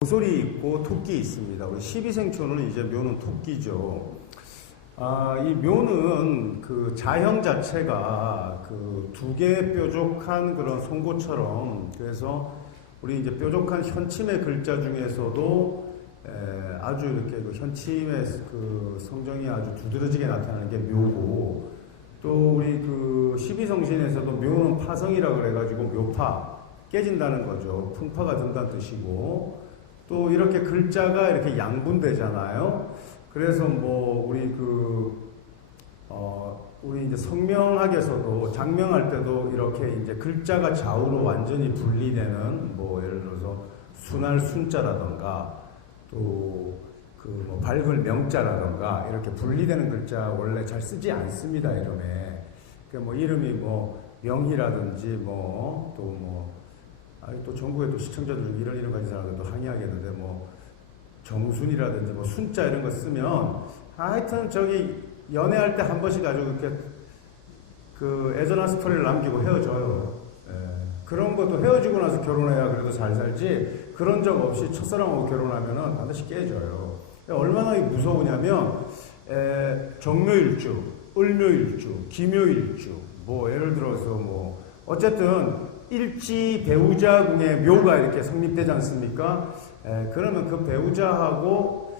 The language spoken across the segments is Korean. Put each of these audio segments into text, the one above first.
모서리 있고 토끼 있습니다. 우리 12생초는 이제 묘는 토끼죠. 이 묘는 그 자형 자체가 그 두 개의 뾰족한 그런 송곳처럼, 그래서 우리 이제 뾰족한 현침의 글자 중에서도 아주 이렇게 그 현침의 그 성정이 아주 두드러지게 나타나는 게 묘고, 또 우리 그 12성신에서도 묘는 파성이라 그래가지고 묘파, 깨진다는 거죠. 풍파가 든다는 뜻이고, 또 이렇게 글자가 이렇게 양분되잖아요. 그래서 뭐 우리 이제 성명학에서도 장명할 때도 이렇게 이제 글자가 좌우로 완전히 분리되는, 뭐 예를 들어서 순할 순자라던가 또 그 뭐 밝을 명자라던가 이렇게 분리되는 글자 원래 잘 쓰지 않습니다, 이름에. 그 뭐 이름이 뭐 명희라든지 또 전국에 또 시청자들 중에 이런 이름 가진 사람들도 항의하겠는데, 뭐 정순이라든지 뭐 순자 이런 거 쓰면 하여튼 저기 연애할 때 한 번씩 아주 그렇게 그 애절한 스토리를 남기고 헤어져요. 그런 것도 헤어지고 나서 결혼해야 그래도 잘 살지, 그런 적 없이 첫사랑하고 결혼하면은 반드시 깨져요. 얼마나 무서우냐면 정묘일주, 을묘일주, 기묘일주, 뭐 예를 들어서 뭐 어쨌든 일지 배우자궁의 묘가 이렇게 성립되지 않습니까? 그러면 그 배우자하고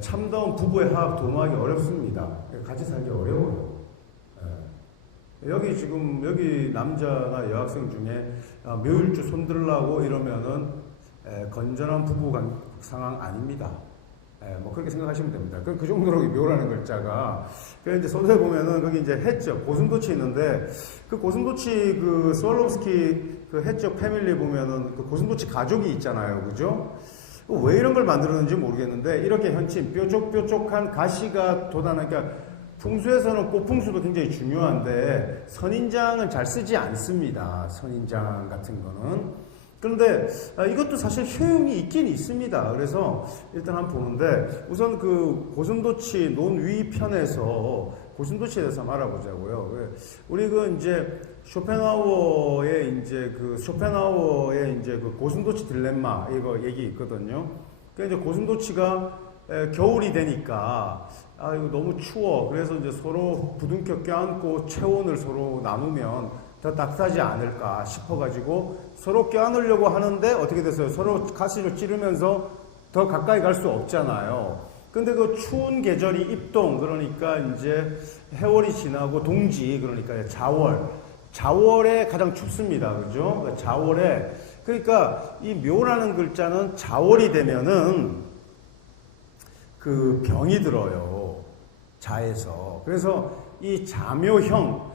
참다운 부부의 화합 도모하기 어렵습니다. 같이 살기 어려워요. 여기 남자나 여학생 중에 묘일주 손들라고 이러면은 건전한 부부 상황 아닙니다. 뭐 그렇게 생각하시면 됩니다. 그 정도로 묘라는 글자가. 그래서 이제 소설에 보면은 거기 이제 해적 고슴도치 있는데, 그 고슴도치 그 스왈로우스키 그 해적 패밀리 보면은 그 고슴도치 가족이 있잖아요, 그죠? 왜 이런 걸 만들었는지 모르겠는데, 이렇게 현침 뾰족뾰족한 가시가 돋아나니까, 풍수에서는 꽃풍수도 굉장히 중요한데 선인장은 잘 쓰지 않습니다. 선인장 같은 거는. 그런데 이것도 사실 효용이 있긴 있습니다. 그래서 일단 한번 보는데, 우선 그 고슴도치 논위 편에서 고슴도치에 대해서 한번 알아보자고요. 우리 그 이제 쇼펜하우어의 이제 그 고슴도치 딜레마 이거 얘기 있거든요. 그러니까 이제 고슴도치가 겨울이 되니까 이거 너무 추워. 그래서 이제 서로 부둥켜 껴안고 체온을 서로 나누면 더 따뜻하지 않을까 싶어가지고 서로 껴안으려고 하는데 어떻게 됐어요? 서로 가시를 찌르면서 더 가까이 갈 수 없잖아요. 근데 그 추운 계절이 입동, 그러니까 이제 해월이 지나고 동지, 그러니까 자월에 가장 춥습니다. 그죠? 자월에. 그러니까 이 묘라는 글자는 자월이 되면은 그 병이 들어요. 자에서. 그래서 이 자묘형,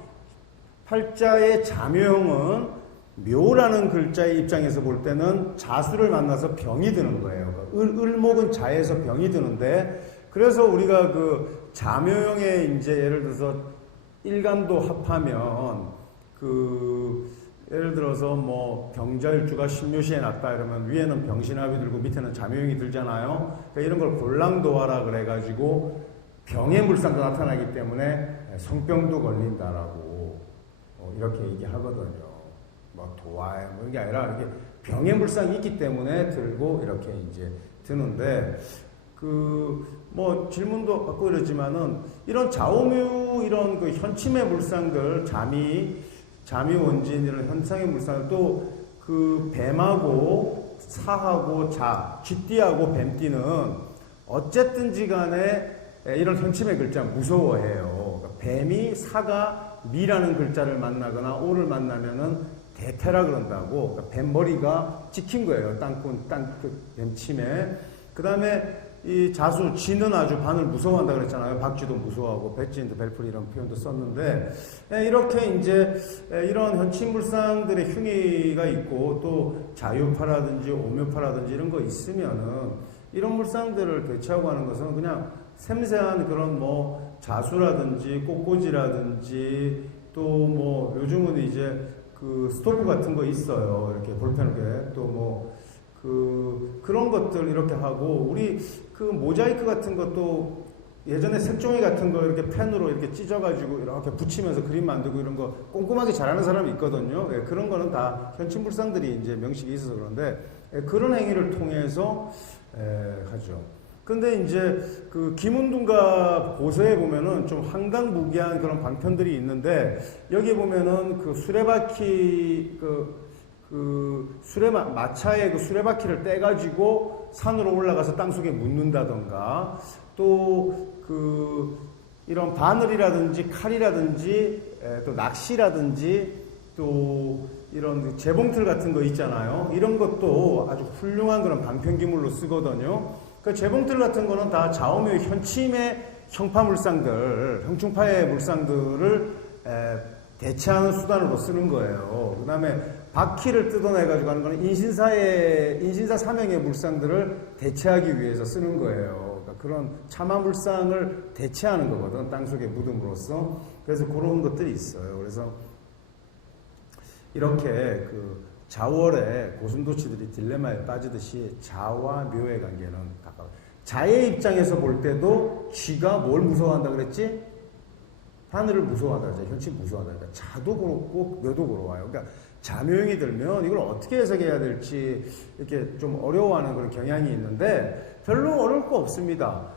팔자의 자묘형은 묘라는 글자의 입장에서 볼 때는 자수를 만나서 병이 드는 거예요. 을목은 자에서 병이 드는데, 그래서 우리가 그 자묘형에 이제 예를 들어서 일간도 합하면 예를 들어서 뭐 병자일주가 신묘시에 났다 이러면 위에는 병신합이 들고 밑에는 자묘형이 들잖아요. 그러니까 이런 걸 골랑도화라 그래가지고 병의 물상도 나타나기 때문에 성병도 걸린다라고 이렇게 얘기하거든요. 뭐 도화에 뭐 이런 게 아니라 이렇게 병의 물상이 있기 때문에 들고 이렇게 이제 드는데, 뭐 질문도 받고 이러지만은 이런 좌우묘 이런 그 현침의 물상들, 자미 원진 이런 현상의 물상을 또 그 뱀하고 사하고 쥐띠하고 뱀띠는 어쨌든지 간에 이런 현침의 글자 무서워해요. 그러니까 뱀이 사가 미라는 글자를 만나거나 오를 만나면은 대퇴라 그런다고. 그러니까 뱀머리가 찍힌 거예요. 뱀침에. 그 다음에 이 자수, 쥐는 아주 바늘 무서워한다 그랬잖아요. 박쥐도 무서워하고, 배쥐인도 벨풀이 이런 표현도 썼는데, 이렇게 이제 이런 현침물상들의 흉의가 있고, 또 자유파라든지 오묘파라든지 이런 거 있으면은, 이런 물상들을 대체하고 하는 것은 그냥 섬세한 그런 뭐 자수라든지 꽃꽂이라든지, 또 뭐 요즘은 이제 그 스토브 같은 거 있어요. 이렇게 볼펜에 또 뭐 그런 것들 이렇게 하고, 우리 그 모자이크 같은 것도 예전에 색종이 같은 거 이렇게 펜으로 이렇게 찢어가지고 이렇게 붙이면서 그림 만들고 이런 거 꼼꼼하게 잘하는 사람이 있거든요. 그런 거는 다 현침불상들이 이제 명식이 있어서 그런데, 그런 행위를 통해서 하죠. 근데 이제 그 김운둔가 고서에 보면은 좀 한강무계한 그런 방편들이 있는데, 여기 보면은 그 수레바퀴 마차의 그 수레바퀴를 떼가지고 산으로 올라가서 땅속에 묻는다던가, 또 이런 바늘이라든지 칼이라든지 또 낚시라든지 또 이런 재봉틀 같은 거 있잖아요. 이런 것도 아주 훌륭한 그런 방편기물로 쓰거든요. 그 재봉틀 같은 거는 다 좌우묘 현침의 형파물상들, 형충파의 물상들을 대체하는 수단으로 쓰는 거예요. 그 다음에 바퀴를 뜯어내가지고 하는 거는 인신사 사명의 물상들을 대체하기 위해서 쓰는 거예요. 그러니까 그런 참화물상을 대체하는 거거든, 땅속에 묻음으로써. 그래서 그런 것들이 있어요. 그래서 이렇게 그 자월의 고슴도치들이 딜레마에 빠지듯이 자와 묘의 관계는 가까워요. 자의 입장에서 볼 때도 쥐가 뭘 무서워한다 그랬지? 바늘을 무서워한다 그랬지. 현침 무서워한다 그랬지. 자도 그렇고 묘도 그러워요. 그러니까 자묘형이 들면 이걸 어떻게 해석해야 될지 이렇게 좀 어려워하는 그런 경향이 있는데, 별로 어려울 거 없습니다.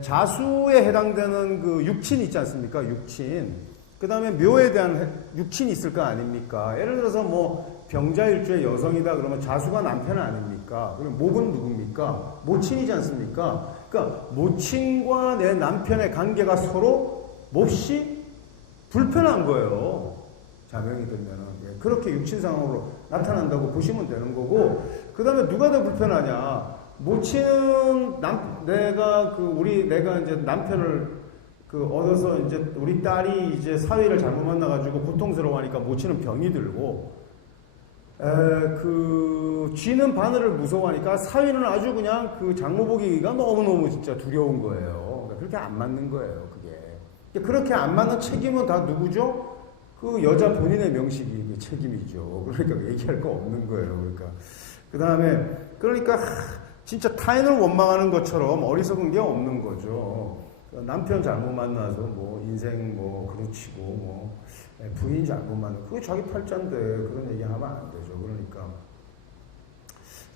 자수에 해당되는 그 육친 있지 않습니까? 육친. 그 다음에 묘에 대한 육친이 있을 거 아닙니까? 예를 들어서 뭐 병자일주의 여성이다 그러면 자수가 남편 아닙니까? 그럼 목은 누굽니까? 모친이지 않습니까? 그러니까 모친과 내 남편의 관계가 서로 몹시 불편한 거예요. 자명이 들면은. 그렇게 육친 상황으로 나타난다고 보시면 되는 거고, 그 다음에 누가 더 불편하냐? 모친은 내가 이제 남편을 얻어서 이제 우리 딸이 이제 사위를 잘못 만나가지고 고통스러워하니까 모친은 병이 들고, 쥐는 바늘을 무서워하니까 사위는 아주 그냥 그 장모 보기가 너무너무 진짜 두려운 거예요. 그러니까 그렇게 안 맞는 거예요, 그게. 그렇게 안 맞는 책임은 다 누구죠? 그 여자 본인의 명식이 책임이죠. 그러니까 얘기할 거 없는 거예요. 그러니까 진짜 타인을 원망하는 것처럼 어리석은 게 없는 거죠. 남편 잘못 만나서 뭐 인생 뭐 그르치고 뭐 부인 잘못 만나고 그게 자기 팔자인데 그런 얘기 하면 안 되죠. 그러니까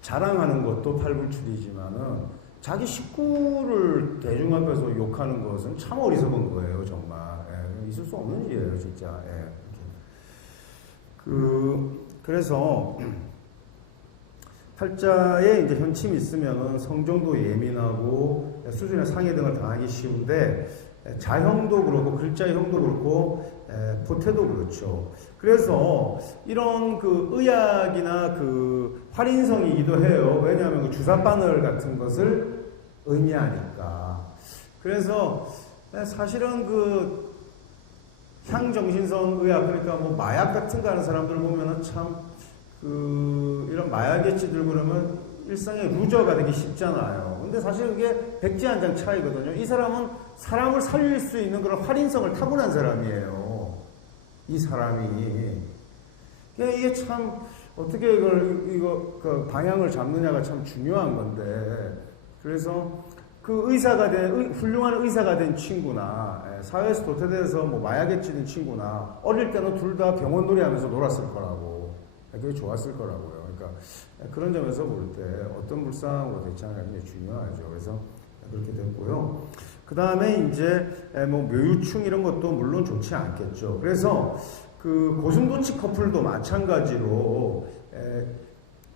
자랑하는 것도 팔불출이지만은 자기 식구를 대중 앞에서 욕하는 것은 참 어리석은 거예요, 정말. 있을 수 없는 일이에요, 진짜. 그래서 팔자에 이제 현침이 있으면은 성정도 예민하고 수준의 상해 등을 당하기 쉬운데, 자형도 그렇고 글자형도 그렇고 보태도 그렇죠. 그래서 이런 그 의학이나 그 활인성이기도 해요. 왜냐하면 그 주사바늘 같은 것을 의미하니까. 그래서 사실은 그 향정신성 의학, 그러니까 뭐 마약 같은 거 하는 사람들 보면은 참 이런 마약에 찌들고 그러면 일상의 루저가 되기 쉽잖아요. 근데 사실 그게 백지한장 차이거든요. 이 사람은 사람을 살릴 수 있는 그런 활인성을 타고난 사람이에요. 이 사람이. 그러니까 이게 참 어떻게 그 방향을 잡느냐가 참 중요한 건데, 그래서 그 훌륭한 의사가 된 친구나, 사회에서 도태돼서 뭐 마약에 찌든 친구나, 어릴 때는 둘 다 병원 놀이 하면서 놀았을 거라고. 그게 좋았을 거라고요. 그러니까 그런 점에서 볼 때 어떤 불상으로 대처하는 게 굉장히 중요하죠. 그래서 그렇게 됐고요. 그 다음에 이제 뭐 묘유충 이런 것도 물론 좋지 않겠죠. 그래서 그 고슴도치 커플도 마찬가지로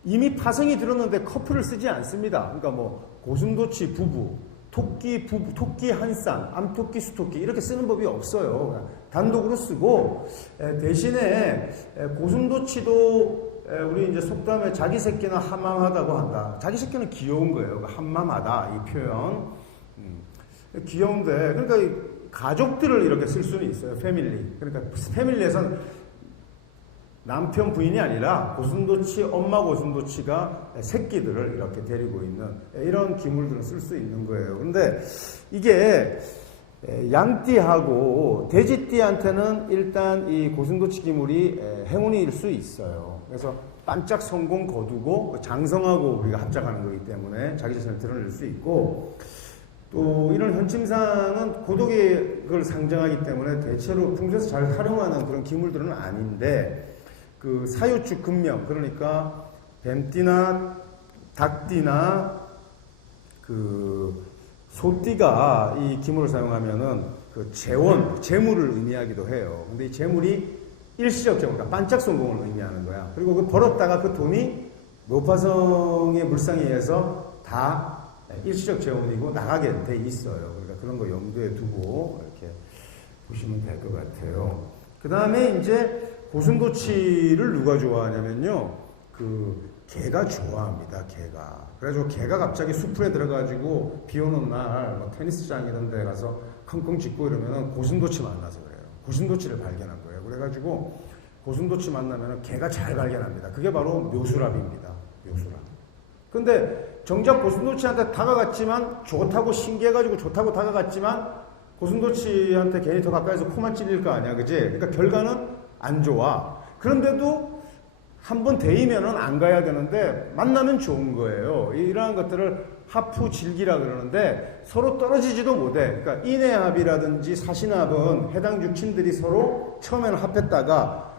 이미 파생이 들었는데 커플을 쓰지 않습니다. 그러니까 뭐 고슴도치 부부, 토끼 한 쌍, 암토끼, 수토끼 이렇게 쓰는 법이 없어요. 단독으로 쓰고, 대신에 고슴도치도 우리 이제 속담에 자기 새끼는 한맘하다고 한다. 자기 새끼는 귀여운 거예요. 한맘하다 이 표현. 귀여운데, 그러니까 가족들을 이렇게 쓸 수는 있어요. 패밀리. 그러니까 패밀리에서는 남편 부인이 아니라 엄마 고슴도치가 새끼들을 이렇게 데리고 있는 이런 기물들을 쓸 수 있는 거예요. 그런데 이게 양띠하고 돼지띠한테는 일단 이 고슴도치 기물이 행운일 수 있어요. 그래서 반짝 성공 거두고 장성하고 우리가 합작하는 거기 때문에 자기 자신을 드러낼 수 있고, 또 이런 현침상은 고독을 상징하기 때문에 대체로 풍수에서 잘 활용하는 그런 기물들은 아닌데, 그 사유축 근명, 그러니까 뱀띠나 닭띠나 그 소띠가 이 기물을 사용하면은 그 재물을 의미하기도 해요. 근데 이 재물이 일시적 재물, 그러니까 반짝 성공을 의미하는 거야. 그리고 그 벌었다가 그 돈이 묘파성의 물상에 의해서 다 일시적 재원이고 나가게 돼 있어요. 그러니까 그런 거 염두에 두고 이렇게 보시면 될 것 같아요. 그 다음에 이제 고슴도치를 누가 좋아하냐면요. 그 개가 좋아합니다. 개가. 그래가지고 개가 갑자기 숲에 들어가지고 비 오는 날 뭐 테니스장 이런 데 가서 컹컹 짖고 이러면은 고슴도치 만나서 그래요. 고슴도치를 발견한 거예요. 그래가지고 고슴도치 만나면은 개가 잘 발견합니다. 그게 바로 묘수랍입니다. 묘수랍. 근데 정작 고슴도치한테 다가갔지만 좋다고 신기해가지고 좋다고 다가갔지만 고슴도치한테 괜히 더 가까이서 코만 찔릴 거 아니야. 그지? 그러니까 결과는 안 좋아. 그런데도 한번 데이면은 안 가야 되는데 만나면 좋은 거예요. 이러한 것들을 하프질기라 그러는데 서로 떨어지지도 못해. 그러니까 인해합이라든지 사신합은 해당 육친들이 서로 처음에는 합했다가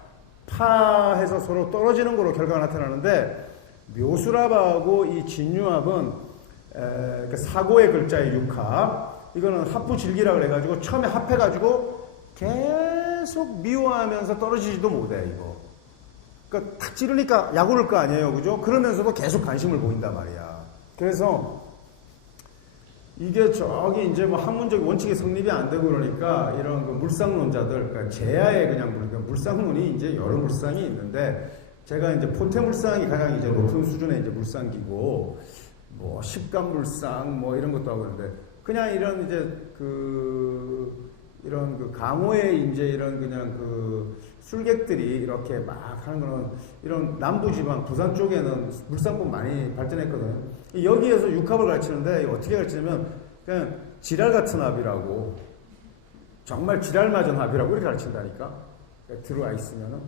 파해서 서로 떨어지는 거로 결과가 나타나는데 묘수랍하고 이 진유합은 그러니까 사고의 글자의 육합 이거는 합부질기라 그래가지고 처음에 합해가지고 계속 미워하면서 떨어지지도 못해 이거. 그러니까 탁 찌르니까 약오를 거 아니에요, 그죠? 그러면서도 계속 관심을 보인단 말이야. 그래서 이게 저기 이제 뭐 학문적 원칙이 성립이 안 되고 그러니까 이런 그 물상론자들, 그러니까 제야의 그냥 물상론이 이제 여러 물상이 있는데 제가 이제 포테물상이 가장 이제 높은 수준의 이제 물상기고 뭐 십간물상 뭐 이런 것도 하고 있는데 그냥 이런 이제 이런 그 강호의 이제 이런 그냥 그 술객들이 이렇게 막 하는 거는 이런 남부지방 부산 쪽에는 물상법 많이 발전했거든요. 여기에서 육합을 가르치는데 어떻게 가르치냐면 그냥 지랄 같은 합이라고 정말 지랄 맞은 합이라고 이렇게 가르친다니까. 들어와 있으면은.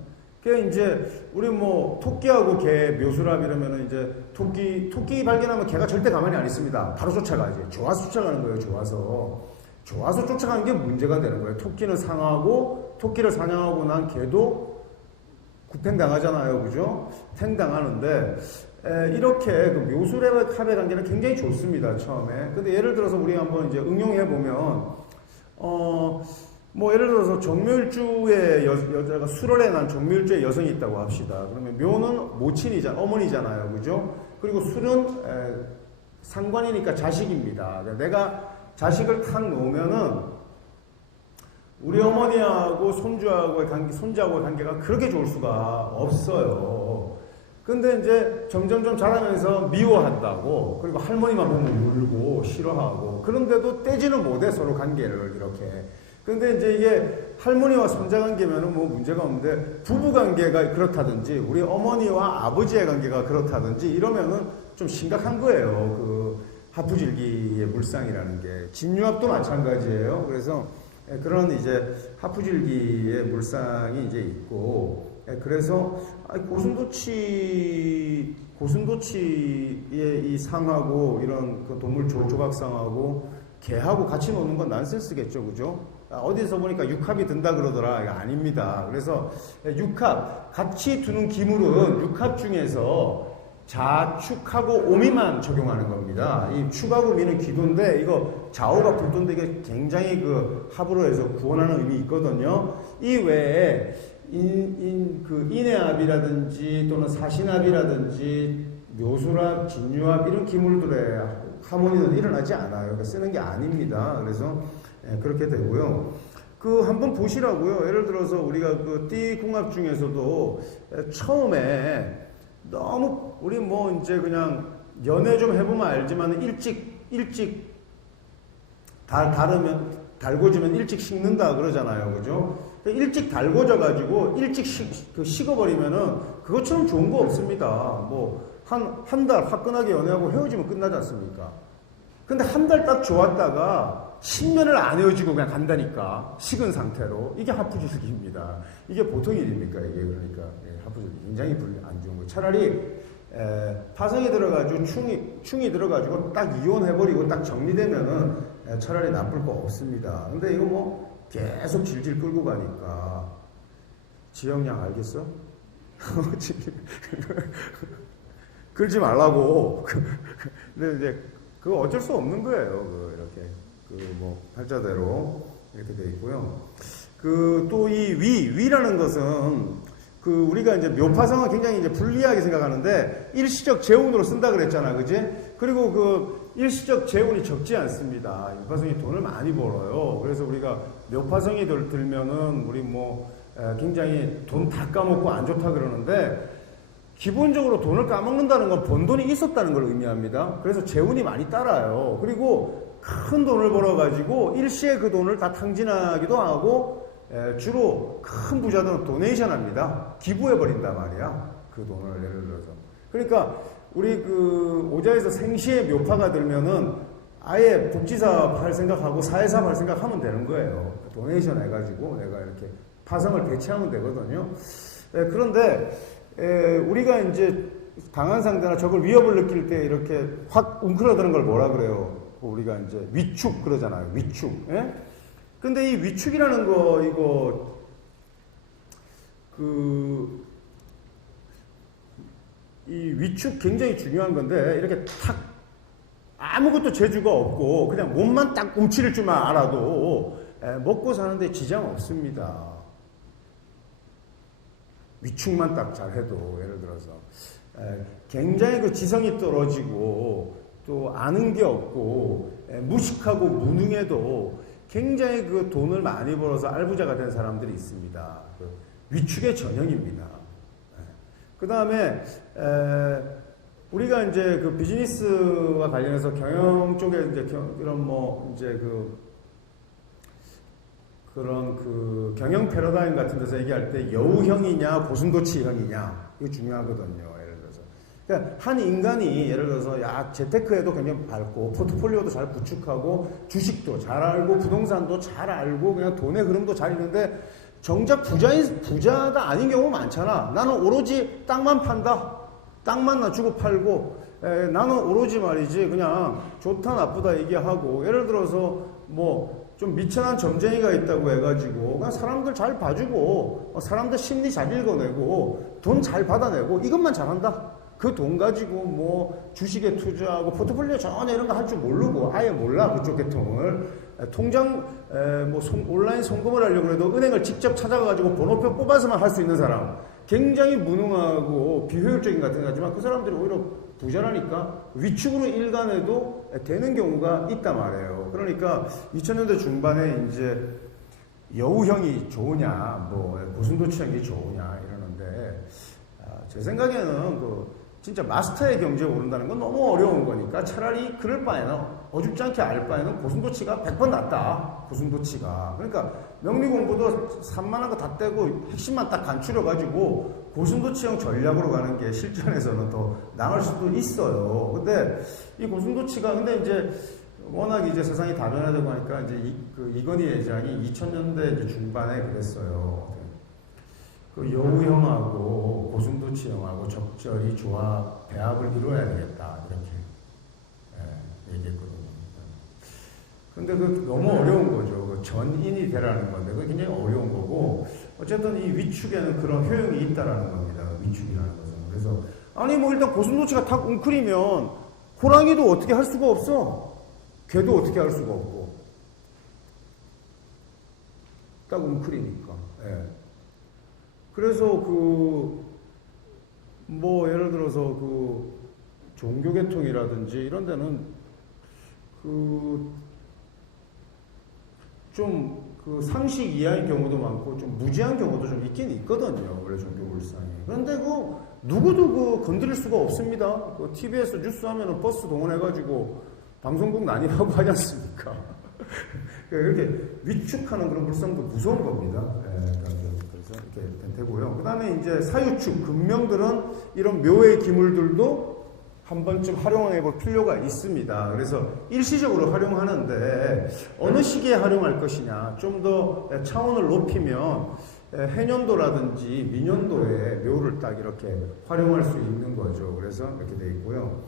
그 이제 우리 뭐 토끼하고 개 묘수랍 이러면은 이제 토끼 발견하면 개가 절대 가만히 안 있습니다. 바로 쫓아가지. 좋아서 쫓아가는 거예요. 좋아서 쫓아가는 게 문제가 되는 거예요. 토끼를 사냥하고 난 개도 구팽당하잖아요. 그죠? 탱당하는데, 이렇게 그 묘수랍의 합의 관계는 굉장히 좋습니다. 처음에. 근데 예를 들어서 우리 한번 이제 응용해보면, 뭐 예를 들어서 정묘일주의 여자가 술월에 난 정묘일주의 여성이 있다고 합시다. 그러면 묘는 어머니잖아요. 그죠? 그리고 술은 상관이니까 자식입니다. 내가 자식을 탁 놓으면은 우리 어머니하고 손주하고의 관계가 그렇게 좋을 수가 없어요. 근데 이제 점점점 자라면서 미워한다고, 그리고 할머니만 보면 울고 싫어하고, 그런데도 떼지는 못해, 서로 관계를 이렇게. 근데 이제 이게 할머니와 손자 관계면은 뭐 문제가 없는데, 부부 관계가 그렇다든지, 우리 어머니와 아버지의 관계가 그렇다든지, 이러면은 좀 심각한 거예요. 그 하프질기의 물상이라는 게. 진유합도 마찬가지예요. 그래서 그런 이제 하프질기의 물상이 이제 있고, 그래서 고슴도치의 이 상하고 이런 그 동물 조각상하고 개하고 같이 노는 건 난센스겠죠, 그죠? 어디서 보니까 육합이 든다 그러더라. 이거 아닙니다. 그래서 육합 같이 두는 기물은 육합 중에서 자축하고 오미만 적용하는 겁니다. 이 축하고 미는 기도인데 이거 좌우가 불도인데 이게 굉장히 그 합으로 해서 구원하는 의미 있거든요. 이 외에 그 인해합이라든지 또는 사신합이라든지 묘수합, 진유합 이런 기물들의 하모니는 일어나지 않아요. 그러니까 쓰는 게 아닙니다. 그래서 그렇게 되고요. 그 한번 보시라고요. 예를 들어서 우리가 그 띠궁합 중에서도 처음에 너무 우리 뭐 이제 그냥 연애 좀 해보면 알지만 일찍 달궈지면 일찍 식는다 그러잖아요. 그죠? 일찍 달궈져가지고 일찍 식어버리면은 그것처럼 좋은 거 없습니다. 뭐 한 달 화끈하게 연애하고 헤어지면 끝나지 않습니까? 근데 한 달 딱 좋았다가 10년을 안 헤어지고 그냥 간다니까. 식은 상태로. 이게 하프질기입니다. 이게 보통 일입니까? 이게 그러니까 하프질기 굉장히 안 좋은 거예요. 차라리 파성이 들어가지고 충이 들어가지고 딱 이혼해버리고 딱 정리되면은 차라리 나쁠 거 없습니다. 근데 이거 뭐 계속 질질 끌고 가니까 지영양 알겠어? 걸지 말라고. 근데 이제 그거 어쩔 수 없는 거예요. 이렇게 뭐 팔자대로 이렇게 돼 있고요. 또 이 위라는 것은 우리가 이제 묘파성은 굉장히 이제 불리하게 생각하는데 일시적 재운으로 쓴다 그랬잖아, 그지? 그리고 일시적 재운이 적지 않습니다. 묘파성이 돈을 많이 벌어요. 그래서 우리가 묘파성이 들면은 우리 뭐 굉장히 돈 다 까먹고 안 좋다 그러는데 기본적으로 돈을 까먹는다는 건 번 돈이 있었다는 걸 의미합니다. 그래서 재운이 많이 따라요. 그리고 큰 돈을 벌어가지고 일시에 그 돈을 다 탕진하기도 하고 주로 큰 부자들은 도네이션 합니다. 기부해버린단 말이야. 그 돈을 예를 들어서. 그러니까 우리 오자에서 생시에 묘파가 들면은 아예 복지사업 할 생각하고 사회사업 할 생각하면 되는 거예요. 도네이션 해가지고 내가 이렇게 파성을 배치하면 되거든요. 그런데 우리가 이제 강한 상대나 적을 위협을 느낄 때 이렇게 확 웅크러드는 걸 뭐라 그래요? 우리가 이제 위축 그러잖아요. 위축. 예? 근데 이 위축이라는 거, 이 위축 굉장히 중요한 건데, 이렇게 탁, 아무것도 재주가 없고, 그냥 몸만 딱 움츠릴 줄만 알아도, 먹고 사는데 지장 없습니다. 위축만 딱 잘해도, 예를 들어서. 굉장히 지성이 떨어지고, 또 아는 게 없고, 무식하고 무능해도, 굉장히 돈을 많이 벌어서 알부자가 된 사람들이 있습니다. 위축의 전형입니다. 그 다음에, 우리가 이제 비즈니스와 관련해서 경영 쪽에 이제 이런 그런 경영 패러다임 같은 데서 얘기할 때 여우형이냐 고슴도치형이냐 이거 중요하거든요. 그러니까 한 인간이 예를 들어서 재테크에도 굉장히 밝고 포트폴리오도 잘 구축하고 주식도 잘 알고 부동산도 잘 알고 그냥 돈의 흐름도 잘 있는데 정작 부자가 아닌 경우 많잖아. 나는 오로지 땅만 판다. 땅만 나 주고 팔고 나는 오로지 말이지 그냥 좋다 나쁘다 얘기하고 예를 들어서 뭐 좀 미천한 점쟁이가 있다고 해가지고 그냥 사람들 잘 봐주고 사람들 심리 잘 읽어내고 돈 잘 받아내고 이것만 잘한다. 그 돈 가지고 뭐 주식에 투자하고 포트폴리오 전혀 이런 거 할 줄 모르고 아예 몰라 그쪽 계통을 통장 온라인 송금을 하려고 해도 은행을 직접 찾아가지고 번호표 뽑아서만 할 수 있는 사람 굉장히 무능하고 비효율적인 것 같은 거지만 그 사람들이 오히려 부자라니까 위축으로 일관해도 되는 경우가 있단 말이에요. 그러니까 2000년대 중반에 이제 여우형이 좋으냐 뭐 고슴도치형이 좋으냐 이러는데 제 생각에는 진짜 마스터의 경제에 오른다는 건 너무 어려운 거니까 차라리 그럴 바에는 어줍지 않게 알 바에는 고슴도치가 100번 낫다. 고슴도치가. 그러니까 명리 공부도 산만한 거 다 떼고 핵심만 딱 간추려가지고 고슴도치형 전략으로 가는 게 실전에서는 더 나을 수도 있어요. 근데 이 고슴도치가 근데 이제 워낙 이제 세상이 다변화되고 하니까 이제 이건희 회장이 2000년대 이제 중반에 그랬어요. 여우형하고 고슴도치형하고 적절히 조합, 배합을 이루어야 되겠다. 이렇게 얘기했거든요. 근데 너무 어려운 거죠. 전인이 되라는 건데 그게 굉장히 어려운 거고 어쨌든 이 위축에는 그런 효용이 있다라는 겁니다. 위축이라는 것은. 그래서 아니 뭐 일단 고슴도치가 탁 웅크리면 호랑이도 어떻게 할 수가 없어. 개도 어떻게 할 수가 없고 딱 웅크리니까. 예. 그래서 예를 들어서 종교계통이라든지 이런 데는 상식 이하인 경우도 많고 좀 무지한 경우도 좀 있긴 있거든요. 원래 종교불상이. 그런데 누구도 건드릴 수가 없습니다. TV에서 뉴스 하면은 버스 동원해가지고 방송국 난입하고 하지 않습니까? 이렇게 위축하는 그런 불상도 무서운 겁니다. 이렇게 된 테고요. 그 다음에 이제 사유축, 금명들은 이런 묘의 기물들도 한 번쯤 활용해 볼 필요가 있습니다. 그래서 일시적으로 활용하는데 어느 시기에 활용할 것이냐, 좀 더 차원을 높이면 해년도라든지 민년도에 묘를 딱 이렇게 활용할 수 있는 거죠. 그래서 이렇게 돼 있고요.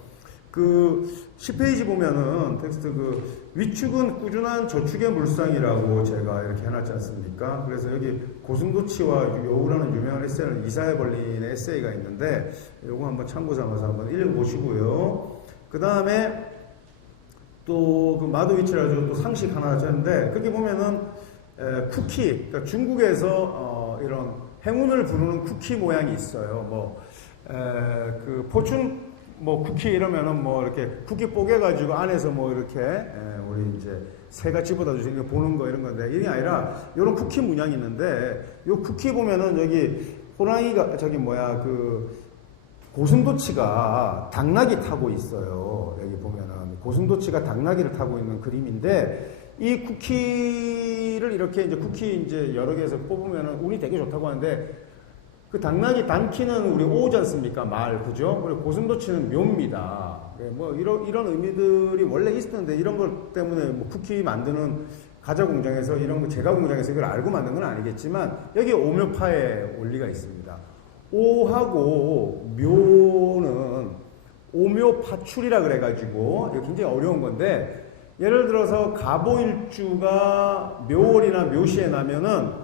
그 10페이지 보면은 텍스트 그 위축은 꾸준한 저축의 물상이라고 제가 이렇게 해놨지 않습니까? 그래서 여기 고슴도치와 여우라는 유명한 에세이는 이사야 벌린의 에세이가 있는데 요거 한번 참고 삼아서 한번 읽어보시고요. 그 다음에 또 그 마도위치라고 또 상식 하나 쳤는데 거기 보면은 쿠키, 그러니까 중국에서 이런 행운을 부르는 쿠키 모양이 있어요. 뭐 그 포춘 뭐 쿠키 이러면은 뭐 이렇게 쿠키 뽀개 가지고 안에서 뭐 이렇게 우리 이제 새가 집어다 주시는 거 보는 거 이런 건데 이게 아니라 이런 쿠키 문양이 있는데 요 쿠키 보면은 여기 호랑이가 저기 뭐야 그 고슴도치가 당나귀 타고 있어요. 여기 보면은 고슴도치가 당나귀를 타고 있는 그림인데 이 쿠키를 이렇게 이제 쿠키 이제 여러 개에서 뽑으면은 운이 되게 좋다고 하는데 그 당나귀 단키는 우리 오지 않습니까? 말, 그죠? 그리고 고슴도치는 묘입니다. 뭐 이런 의미들이 원래 있었는데 이런 것 때문에 뭐 쿠키 만드는 가자 공장에서 이런 거 제가 공장에서 이걸 알고 만든 건 아니겠지만 여기 오묘파의 원리가 있습니다. 오하고 묘는 오묘파출이라 그래가지고 이거 굉장히 어려운 건데 예를 들어서 갑오일주가 묘월이나 묘시에 나면은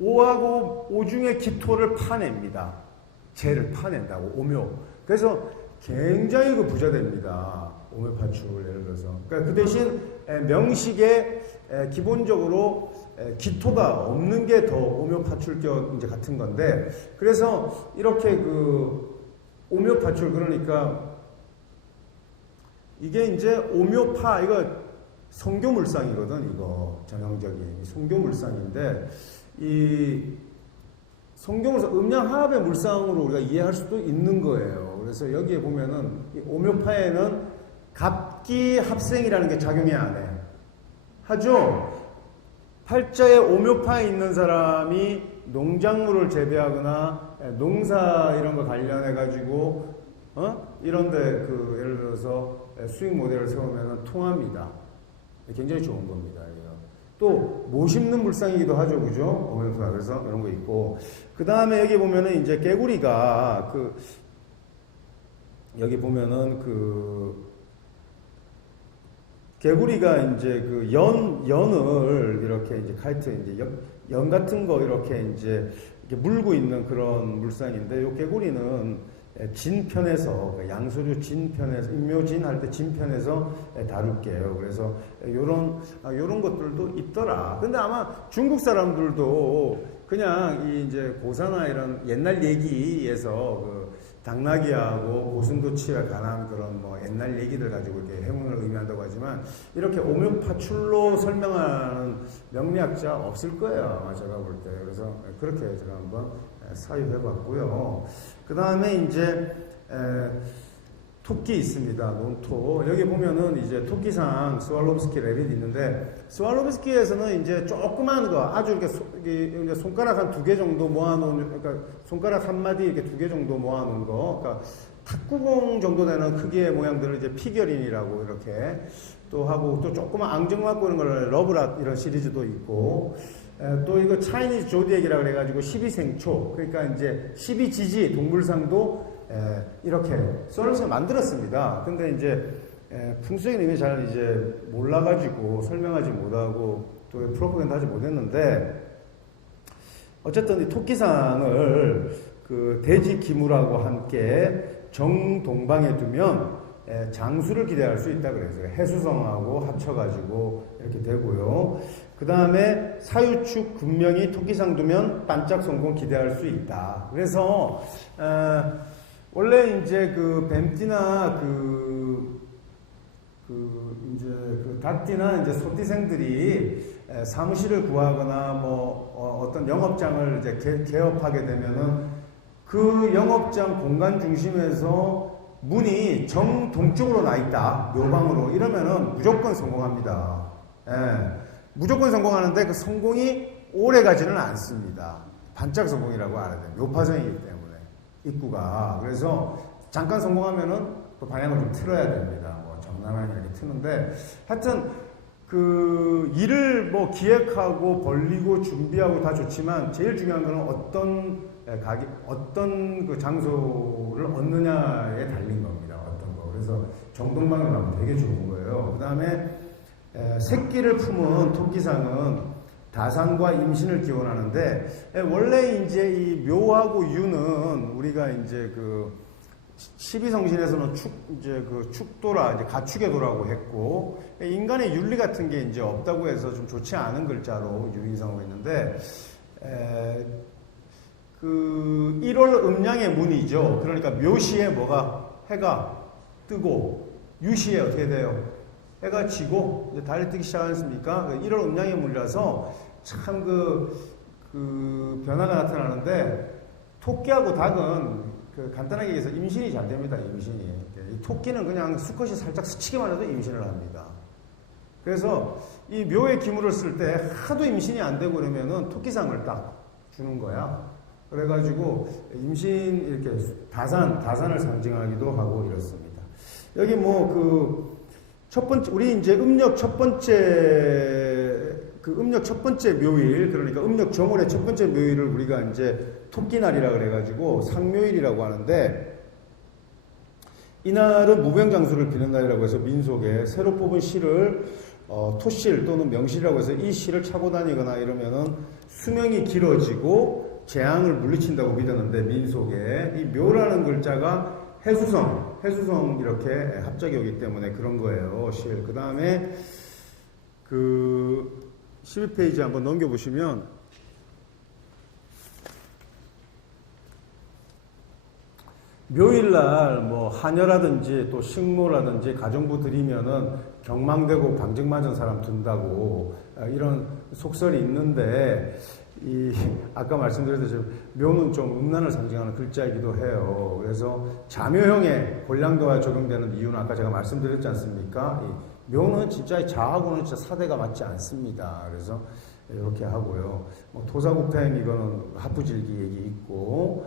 오하고 오중의 기토를 파냅니다. 재를 파낸다고 오묘. 그래서 굉장히 그 부자 됩니다. 오묘파출 예를 들어서. 그러니까 그 대신 명식에 기본적으로 기토가 없는 게 더 오묘파출격 이제 같은 건데 그래서 이렇게 그 오묘파출 그러니까 이게 이제 오묘파 이거 성교물상이거든 이거 전형적인 성교물상인데 이 성경에서 음양하합의 물상으로 우리가 이해할 수도 있는 거예요. 그래서 여기에 보면은 이 오묘파에는 갑기합생이라는 게 작용이 안 해. 하죠? 팔자에 오묘파에 있는 사람이 농작물을 재배하거나 농사 이런 거 관련해 가지고 이런데 그 예를 들어서 수익 모델을 세우면은 통합니다. 굉장히 좋은 겁니다. 또, 못 심는 물상이기도 하죠. 그죠? 오면파. 그래서 이런 거 있고. 그 다음에 여기 보면은 이제 개구리가 여기 보면은 개구리가 이제 연을 이렇게 이제 카이트 이제 연 같은 거 이렇게 이제 물고 있는 그런 물상인데 요 개구리는 진편에서 양소주 진편에서 인묘진 할 때 진편에서 다룰게요. 그래서 요런 것들도 있더라. 근데 아마 중국 사람들도 그냥 이 이제 고사나 이런 옛날 얘기에서 그 당나귀하고 고슴도치가 관한 그런 뭐 옛날 얘기들 가지고 이렇게 행운을 의미한다고 하지만 이렇게 오묘파출로 설명하는 명리학자 없을 거예요. 아마 제가 볼 때. 그래서 그렇게 제가 한번 사유해봤고요. 그 다음에 이제 토끼 있습니다. 논토. 여기 보면은 이제 토끼상 스왈로브스키 레빗이 있는데 스왈로브스키에서는 이제 조그만 거 아주 이렇게 손가락 한 2개 정도 모아놓은 그러니까 손가락 한 마디 이렇게 2개 정도 모아놓은 거 그러니까 탁구공 정도 되는 크기의 모양들을 이제 피겨린이라고 이렇게 또 하고 또 조그만 앙증맞고 이런 걸 러브랏 이런 시리즈도 있고 또 이거 차이니즈 조디액이라고 그래가지고 12생초 그러니까 이제 12지지 동물상도 이렇게 썰어서 만들었습니다. 근데 이제 풍수적인 의미 잘 이제 몰라가지고 설명하지 못하고 또 프로파간다 하지 못했는데 어쨌든 이 토끼상을 그 돼지 기물하고 함께 정동방에 두면 장수를 기대할 수 있다 그래서 해수성하고 합쳐가지고 이렇게 되고요. 그 다음에 사유축 금명이 토끼상 두면 반짝 성공 기대할 수 있다. 그래서 원래 이제 그 뱀띠나 이제 그 닭띠나 이제 소띠생들이 사무실을 구하거나 뭐 어떤 영업장을 이제 개업하게 되면은 그 영업장 공간 중심에서 문이 정동쪽으로 나 있다. 묘방으로. 이러면은 무조건 성공합니다. 무조건 성공하는데 그 성공이 오래 가지는 않습니다. 반짝 성공이라고 알아야 돼요. 묘파성이기 때문에. 입구가. 그래서 잠깐 성공하면은 또 방향을 좀 틀어야 됩니다. 뭐 정남향 이렇게 트는데 하여튼 그 일을 뭐 기획하고 벌리고 준비하고 다 좋지만 제일 중요한 거는 어떤 그 장소를 얻느냐에 달린 겁니다. 어떤 거. 그래서 정동방으로 하면 되게 좋은 거예요. 그 다음에 새끼를 품은 토끼상은 다산과 임신을 기원하는데, 원래 이제 이 묘하고 유는 우리가 이제 그 12성신에서는 이제 그 축도라, 이제 가축의 도라고 했고, 인간의 윤리 같은 게 이제 없다고 해서 좀 좋지 않은 글자로 유인성하고 있는데, 그 1월 음양의 문이죠. 그러니까 묘시에 뭐가 해가 뜨고, 유시에 어떻게 돼요? 해가 지고 이제 달이 뜨기 시작하지 않습니까? 1월 음양의 문이라서 참 그 변화가 나타나는데, 토끼하고 닭은 그 간단하게 얘기해서 임신이 잘 됩니다. 임신이. 이 토끼는 그냥 수컷이 살짝 스치기만 해도 임신을 합니다. 그래서 이 묘의 기물을 쓸 때 하도 임신이 안 되고 그러면은 토끼상을 딱 주는 거야. 그래가지고 임신 이렇게 다산을 상징하기도 하고 이렇습니다. 여기 뭐 그 첫 번째, 우리 이제 음력 첫 번째 묘일, 그러니까 음력 정월의 첫 번째 묘일을 우리가 이제 토끼날이라 그래가지고 상묘일이라고 하는데, 이날은 무병장수를 비는 날이라고 해서 민속에 새로 뽑은 실을 토실 또는 명실이라고 해서 이 실을 차고 다니거나 이러면은 수명이 길어지고 재앙을 물리친다고 믿었는데, 민속에 이 묘라는 글자가 해수성 이렇게 합작이 오기 때문에 그런 거예요. 실. 그 다음에 그 12페이지 한번 넘겨보시면, 묘일날 뭐 하녀라든지 또 식모라든지 가정부 드리면은 경망되고 방증 맞은 사람 둔다고 이런 속설이 있는데, 아까 말씀드렸듯이 묘는 좀 음란을 상징하는 글자이기도 해요. 그래서 자묘형의 권량도가 적용되는 이유는 아까 제가 말씀드렸지 않습니까? 묘는 진짜 자하고는 진짜 사대가 맞지 않습니다. 그래서 이렇게 하고요. 토사구팽 이거는 하프질기 얘기 있고,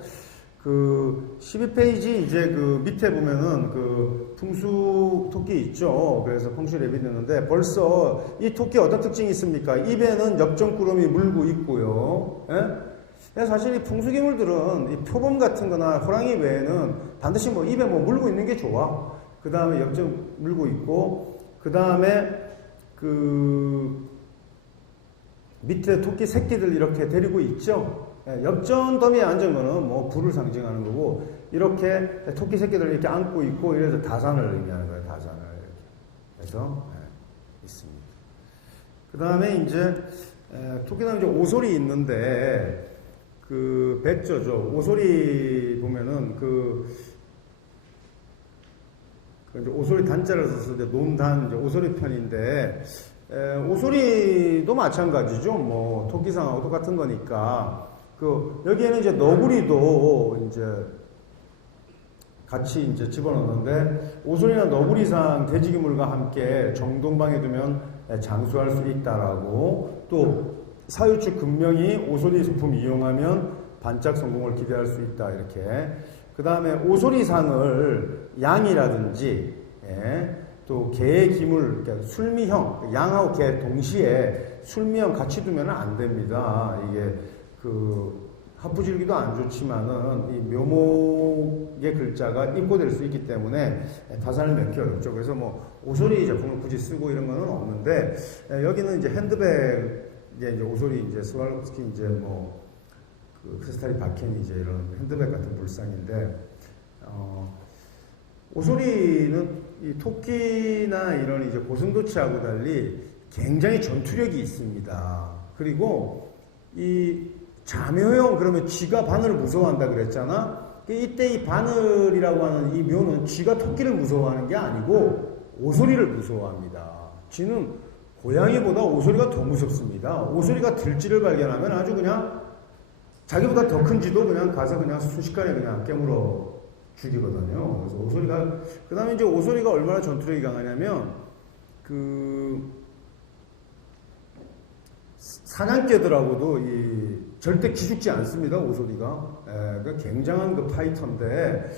그 12페이지 이제 그 밑에 보면은 그 풍수 토끼 있죠. 그래서 풍수 랩이 되는데, 벌써 이 토끼 어떤 특징이 있습니까? 입에는 엽전꾸러미 물고 있고요. 예? 사실 이 풍수기물들은 이 표범 같은 거나 호랑이 외에는 반드시 뭐 입에 뭐 물고 있는 게 좋아. 그 다음에 엽전 물고 있고, 그 다음에 그 밑에 토끼 새끼들 이렇게 데리고 있죠. 엽전 더미에 앉은 거는 뭐 불을 상징하는 거고, 이렇게 토끼 새끼들을 이렇게 안고 있고, 이래서 다산을 의미하는 거예요. 다산을 이렇게 해서 있습니다. 그 다음에 이제 토끼는 이제 오솔이 있는데, 그 백조죠. 오솔이 보면은 이제 오솔이 단자를 썼을 때 논단 이제 오솔이 편인데, 오솔이도 마찬가지죠. 뭐 토끼상하고 똑같은 거니까. 여기에는 이제 너구리도 이제 같이 이제 집어넣는데, 오솔이나 너구리상 돼지기물과 함께 정동방에 두면 장수할 수 있다라고, 또 사유축 금명이 오솔이 소품 이용하면 반짝 성공을 기대할 수 있다, 이렇게. 그 다음에 오솔이상을 양이라든지, 또 개의 기물, 그러니까 술미형, 양하고 개 동시에 술미형 같이 두면 안 됩니다. 이게 하프줄기도 안 좋지만은 이 묘목의 글자가 입고될 수 있기 때문에 다산을 맺기 어렵죠. 그래서 뭐 오소리 제품을 굳이 쓰고 이런 거는 없는데, 여기는 이제 핸드백에 이제 오소리 이제 스와rov스키 이제 뭐 크리스탈이 박힌 이제 이런 핸드백 같은 물상인데, 오소리는 이 토끼나 이런 이제 고슴도치하고 달리 굉장히 전투력이 있습니다. 그리고 이 자묘형, 그러면 쥐가 바늘을 무서워한다 그랬잖아. 이때 이 바늘이라고 하는 이 묘는 쥐가 토끼를 무서워하는 게 아니고 오소리를 무서워합니다. 쥐는 고양이보다 오소리가 더 무섭습니다. 오소리가 들쥐를 발견하면 아주 그냥 자기보다 더 큰 쥐도 그냥 가서 그냥 순식간에 그냥 깨물어 죽이거든요. 그래서 오소리가, 그 다음에 이제 오소리가 얼마나 전투력이 강하냐면, 사냥개들하고도 절대 기죽지 않습니다, 오소리가. 그러니까 굉장한 파이터인데,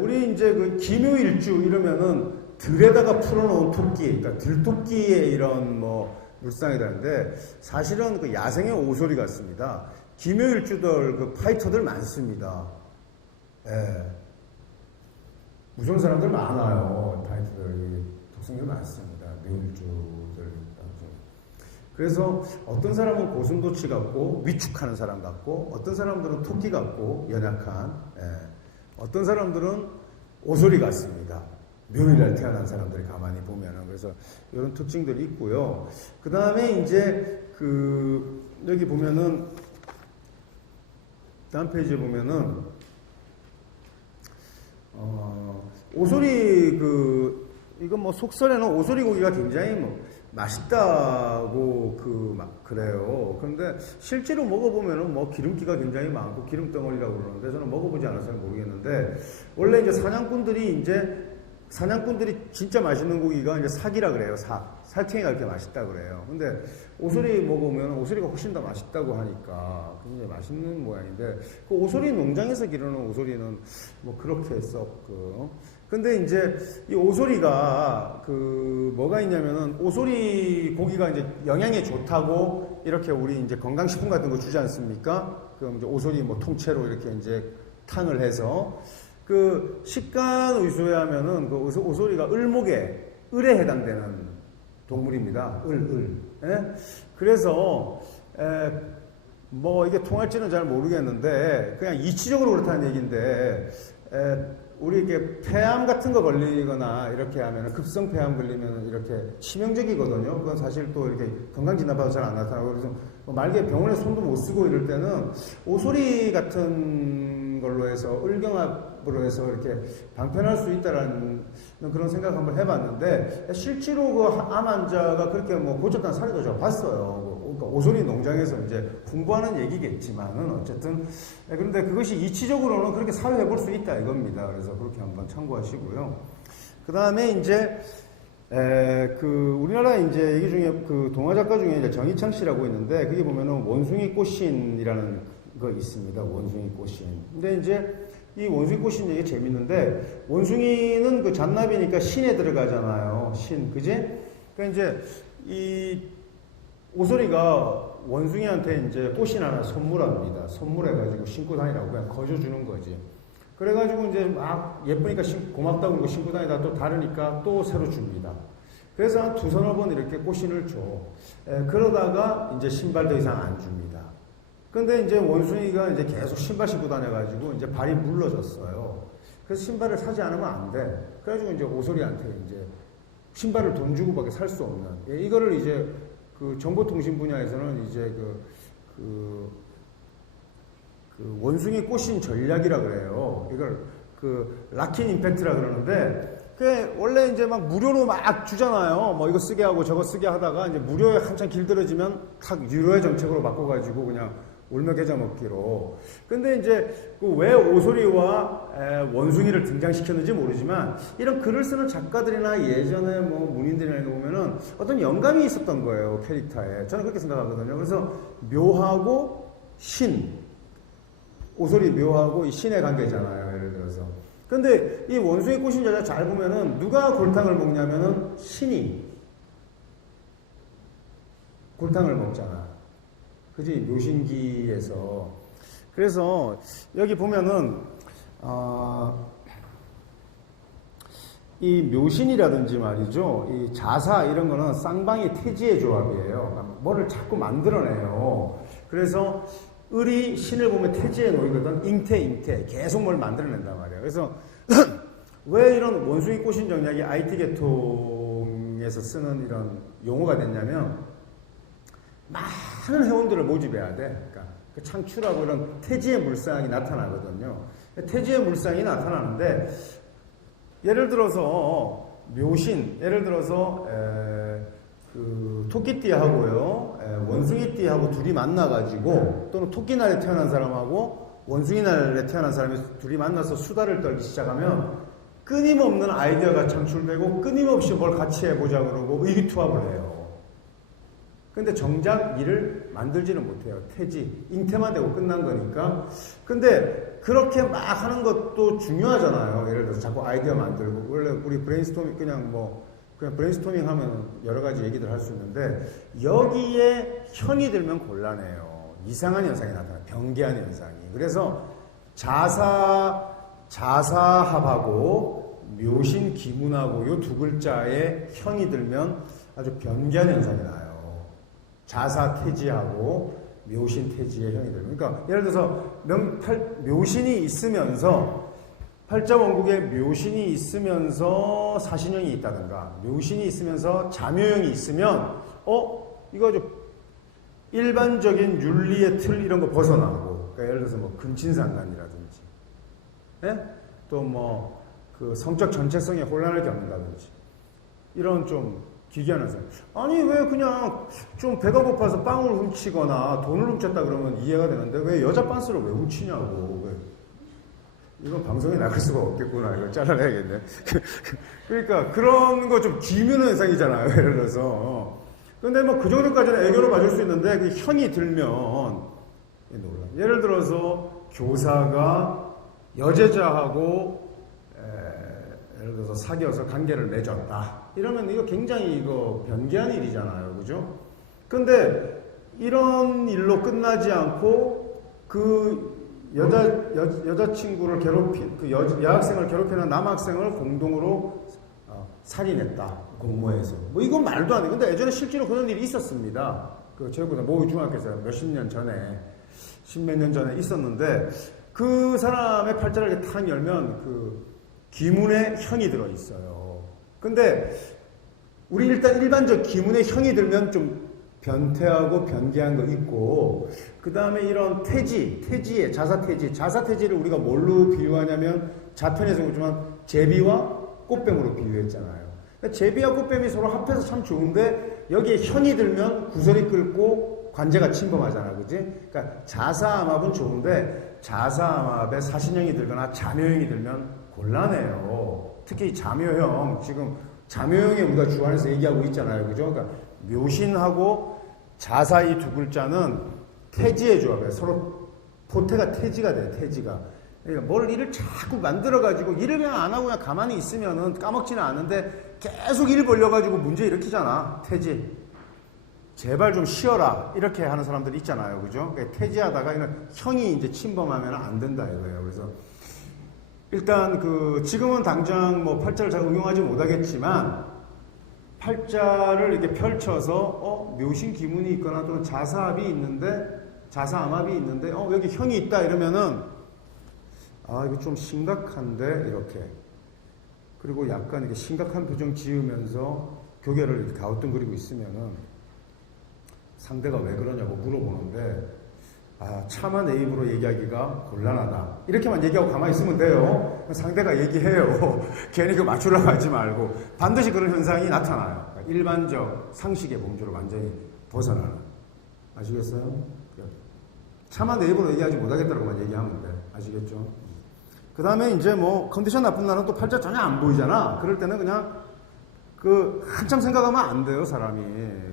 우리 이제 기묘일주 이러면은 들에다가 풀어놓은 토끼, 그러니까 들토끼의 이런 뭐 물상이라는데, 사실은 야생의 오소리 같습니다. 기묘일주들 파이터들 많습니다. 무서운 사람들 많아요. 파이터들 독성들 많습니다. 뇌울주들. 그래서 어떤 사람은 고슴도치 같고 위축하는 사람 같고, 어떤 사람들은 토끼 같고 연약한, 어떤 사람들은 오소리 같습니다. 묘일날 태어난 사람들이 가만히 보면은. 그래서 이런 특징들이 있고요. 그 다음에 이제 여기 보면은 다음 페이지에 보면은 오소리 이건 뭐 속설에는 오소리 고기가 굉장히 뭐 맛있다고 그래요. 그런데 실제로 먹어보면은 뭐 기름기가 굉장히 많고 기름 덩어리라고 그러는데, 저는 먹어보지 않아서 모르겠는데, 원래 이제 사냥꾼들이 진짜 맛있는 고기가 이제 사기라 그래요. 살쾡이가 이렇게 맛있다 그래요. 근데 오소리 먹으면 오소리가 훨씬 더 맛있다고 하니까 굉장히 맛있는 모양인데, 그 오소리 농장에서 기르는 오소리는 뭐 그렇게 근데 이제 이 오소리가 뭐가 있냐면은, 오소리 고기가 이제 영양에 좋다고 이렇게 우리 이제 건강식품 같은 거 주지 않습니까? 그럼 이제 오소리 뭐 통째로 이렇게 이제 탕을 해서 식간 의소에 하면은 오소리가 을에 해당되는 동물입니다. 예? 그래서 뭐 이게 통할지는 잘 모르겠는데, 그냥 이치적으로 그렇다는 얘기인데, 우리 이렇게 폐암 같은 거 걸리거나 이렇게 하면, 급성 폐암 걸리면 이렇게 치명적이거든요. 그건 사실 또 이렇게 건강 진단받아도 잘 안 나타나고, 그래서 뭐 말기에 병원에 손도 못 쓰고 이럴 때는 오소리 같은 걸로 해서 을경합으로 해서 이렇게 방편할 수 있다라는 그런 생각 한번 해봤는데, 실제로 암 환자가 그렇게 뭐 고쳤다는 사례도 제가 봤어요. 그러니까 오소리 농장에서 이제 홍보하는 얘기겠지만은 어쨌든, 그런데 그것이 이치적으로는 그렇게 사유해 볼 수 있다 이겁니다. 그래서 그렇게 한번 참고하시고요. 그 다음에 이제 우리나라 이제 얘기 중에 동화 작가 중에 이제 정희창 씨라고 있는데, 그게 보면은 원숭이 꽃신이라는 거 있습니다. 원숭이 꽃신. 근데 이제 이 원숭이 꽃신 얘기 재밌는데, 원숭이는 잔나비니까 신에 들어가잖아요. 신, 그지? 그러니까 이제 이 오소리가 원숭이한테 이제 꽃신 하나 선물합니다. 선물해가지고 신고 다니라고 그냥 거저주는 거지. 그래가지고 이제 막 예쁘니까 고맙다고 그러고 신고 다니다 또 다르니까 또 새로 줍니다. 그래서 한 2-3번 이렇게 꽃신을 줘. 그러다가 이제 신발 더 이상 안 줍니다. 근데 이제 원숭이가 이제 계속 신발 신고 다녀가지고 이제 발이 물러졌어요. 그래서 신발을 사지 않으면 안 돼. 그래가지고 이제 오소리한테 이제 신발을 돈 주고밖에 살 수 없는. 이거를 이제 정보통신 분야에서는 이제 원숭이 꽃신 전략이라 그래요. 이걸 락인 임팩트라 그러는데, 원래 이제 막 무료로 막 주잖아요. 뭐 이거 쓰게 하고 저거 쓰게 하다가 이제 무료에 한참 길들어지면 탁 유료의 정책으로 바꿔가지고 그냥 울며 겨자 먹기로. 근데 이제 왜 오소리와 원숭이를 등장시켰는지 모르지만, 이런 글을 쓰는 작가들이나 예전에 뭐 문인들이나 이런 거 보면은 어떤 영감이 있었던 거예요, 캐릭터에. 저는 그렇게 생각하거든요. 그래서 묘하고 신, 오소리 묘하고 이 신의 관계잖아요, 예를 들어서. 근데 이 원숭이 꽃인 여자 잘 보면은 누가 골탕을 먹냐면은 신이 골탕을 먹잖아. 그지? 묘신기에서. 그래서 여기 보면은 이 묘신이라든지 말이죠, 이 자사 이런 거는 쌍방이 태지의 조합이에요. 뭐를 자꾸 만들어내요. 그래서 을이 신을 보면 태지에 놓이거든. 잉태 계속 뭘 만들어낸단 말이에요. 그래서 왜 이런 원숭이 꽃인 정략이 IT 계통에서 쓰는 이런 용어가 됐냐면, 많은 회원들을 모집해야 돼. 그러니까 창출하고 이런 태지의 물상이 나타나거든요. 태지의 물상이 나타나는데, 예를 들어서 묘신, 예를 들어서 토끼띠하고요, 원숭이띠하고 둘이 만나가지고, 또는 토끼날에 태어난 사람하고 원숭이날에 태어난 사람이 둘이 만나서 수다를 떨기 시작하면 끊임없는 아이디어가 창출되고 끊임없이 뭘 같이 해보자 그러고 의기투합을 해요. 근데 정작 일을 만들지는 못해요. 태지, 잉태만 되고 끝난 거니까. 근데 그렇게 막 하는 것도 중요하잖아요. 예를 들어서 자꾸 아이디어 만들고. 원래 우리 브레인스토밍 그냥 브레인스토밍 하면 여러 가지 얘기들 할 수 있는데, 여기에 현이 들면 곤란해요. 이상한 현상이 나타나요. 병기한 현상이. 그래서 자사합하고 묘신 기문하고 요 두 글자에 형이 들면 아주 변기한 현상이 나요. 자사 태지하고 묘신 태지의 형이 들면. 그러니까 예를 들어서 묘신이 있으면서 팔자 원국에 묘신이 있으면서 사신형이 있다든가 묘신이 있으면서 자묘형이 있으면 이거 아주 일반적인 윤리의 틀 이런 거 벗어나고, 그러니까 예를 들어서 뭐 근친상간이라든지, 예? 또 뭐 그 성적 전체성에 혼란을 겪는다든지 이런 좀 기괴한 현상. 아니 왜 그냥 좀 배가 고파서 빵을 훔치거나 돈을 훔쳤다 그러면 이해가 되는데 왜 여자 빤스를 왜 훔치냐고. 왜? 이건 방송에 나갈 수가 없겠구나. 이거 잘라내야겠네. 그러니까 그런 거 좀 기묘한 현상이잖아요. 예를 들어서. 근데 뭐 그 정도까지는 애교로 봐줄 수 있는데 그 형이 들면 놀라. 예를 들어서 교사가 여제자하고 예를 들어서 사귀어서 관계를 맺었다. 이러면 이거 굉장히 이거 변기한 일이잖아요. 그죠? 근데 이런 일로 끝나지 않고 그 여자친구를 그 여학생을 괴롭히는 남학생을 공동으로 살인했다. 공모해서. 뭐 이건 말도 안 돼. 근데 예전에 실제로 그런 일이 있었습니다. 그 제국고등 모의중학교에서 몇십 년 전에, 십몇 년 전에 있었는데 그 사람의 팔자를 이렇게 탁 열면 그 기문에 형이 들어있어요. 근데 우리 일단 일반적 기문에 형이 들면 좀 변태하고 변기한 거 있고, 그 다음에 이런 태지의 자사태지를 우리가 뭘로 비유하냐면 자편에서 보지만 제비와 꽃뱀으로 비유했잖아요. 그러니까 제비와 꽃뱀이 서로 합해서 참 좋은데 여기에 형이 들면 구설이 끓고 관제가 침범하잖아, 그지? 그러니까 자사암합은 좋은데 자사암합에 사신형이 들거나 자묘형이 들면 곤란해요. 특히 자묘형, 지금 자묘형에 우리가 주안에서 얘기하고 있잖아요, 그죠? 그러니까 묘신하고 자사 이 두 글자는 태지의 조합이에요. 서로 포태가 태지가 돼, 태지가. 그러니까 뭘 일을 자꾸 만들어가지고 일을 그냥 안 하고 그냥 가만히 있으면은 까먹지는 않는데 계속 일 벌려가지고 문제 일으키잖아. 태지. 제발 좀 쉬어라. 이렇게 하는 사람들이 있잖아요. 그죠? 그러니까 태지하다가 형이 이제 침범하면 안 된다 이거예요. 그래서 일단 지금은 당장 뭐 팔자를 잘 응용하지 못하겠지만 팔자를 이렇게 펼쳐서 묘신 기문이 있거나 또는 자사암합이 있는데 여기 형이 있다 이러면은 이거 좀 심각한데 이렇게. 그리고 약간 이렇게 심각한 표정 지으면서 고개를 이렇게 가우뚱거리고 있으면은 상대가 왜 그러냐고 물어보는데 차마 내 입으로 얘기하기가 곤란하다. 이렇게만 얘기하고 가만히 있으면 돼요. 상대가 얘기해요. 괜히 맞추려고 하지 말고. 반드시 그런 현상이 나타나요. 그러니까 일반적 상식의 범주를 완전히 벗어나는. 아시겠어요? 차마 내 입으로 얘기하지 못하겠다고만 얘기하면 돼. 아시겠죠? 그 다음에 이제 뭐 컨디션 나쁜 날은 또 팔자 전혀 안 보이잖아. 그럴 때는 그냥 한참 생각하면 안 돼요, 사람이.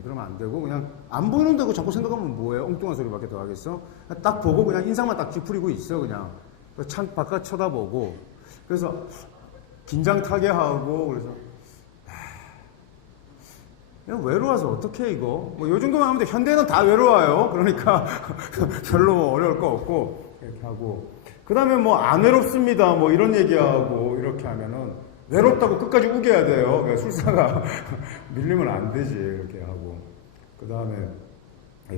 그러면 안 되고, 그냥 안 보이는데 자꾸 생각하면 뭐예요? 엉뚱한 소리밖에 더 하겠어? 딱 보고 그냥 인상만 딱 찌푸리고 있어, 그냥. 창 바깥 쳐다보고. 그래서 긴장 타게 하고, 그래서. 그냥 외로워서 어떡해, 이거? 뭐, 요 정도만 하면 돼. 현대는 다 외로워요. 그러니까 별로 어려울 거 없고, 이렇게 하고. 그 다음에 뭐, 안 외롭습니다. 뭐, 이런 얘기하고, 이렇게 하면은, 외롭다고 끝까지 우겨야 돼요. 술사가 밀리면 안 되지. 이렇게 하고. 그 다음에